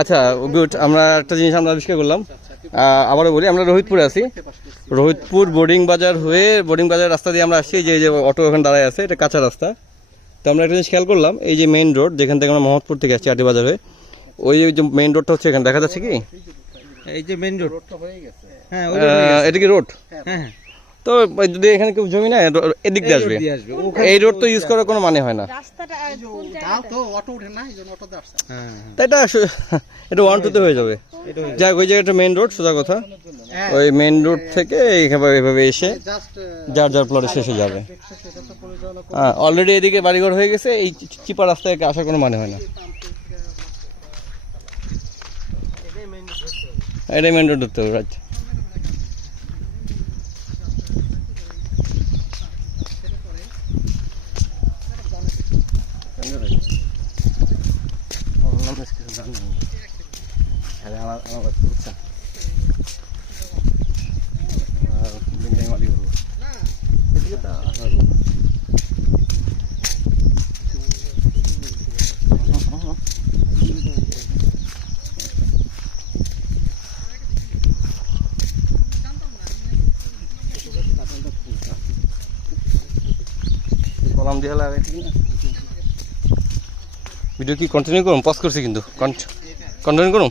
আচ্ছা গুড, আমরা একটা জিনিস আমরা আবিষ্কার করলাম। আবারও বলি, আমরা রোহিতপুরে আছি। রোহিতপুর বোর্ডিং বাজার হয়ে, বোর্ডিং বাজার রাস্তা দিয়ে আমরা আসছি। যে অটো ওখানে দাঁড়ায় আছে, এটা কাঁচা রাস্তা। তো আমরা একটা জিনিস খেয়াল করলাম, এই যে মেইন রোড যেখান থেকে আমরা মোহাম্মদপুর থেকে আসছি আটি বাজার হয়ে, ওই যে মেইন রোডটা হচ্ছে এখানে, দেখা যাচ্ছে কি এই যে মেইন রোড, হ্যাঁ এটা কি রোড? হ্যাঁ। তো যদি এখানে কেউ জমি নেয় এদিক দিয়ে আসবে, এই রোড তো ইউজ করার কোনো মানে হয় না। তাই এটা 1-2 হয়ে যাবে। যাক, ওই জায়গাটা মেইন রোড, সোজা কথা। ওই মেইন রোড থেকে এইভাবে এসে যার যার প্লটে শেষে যাবে। হ্যাঁ, অলরেডি এদিকে বাড়িঘর হয়ে গেছে, এই চিপা রাস্তায় আসার কোনো মানে হয় না। এটাই মেইন রোড ধরতে হবে, রাইট। কলাম দিয়ে লাগে ঠিক না। ভিডিও কি কন্টিনিউ করুন? পজ করছি কিন্তু কন্টিনিউ করুন।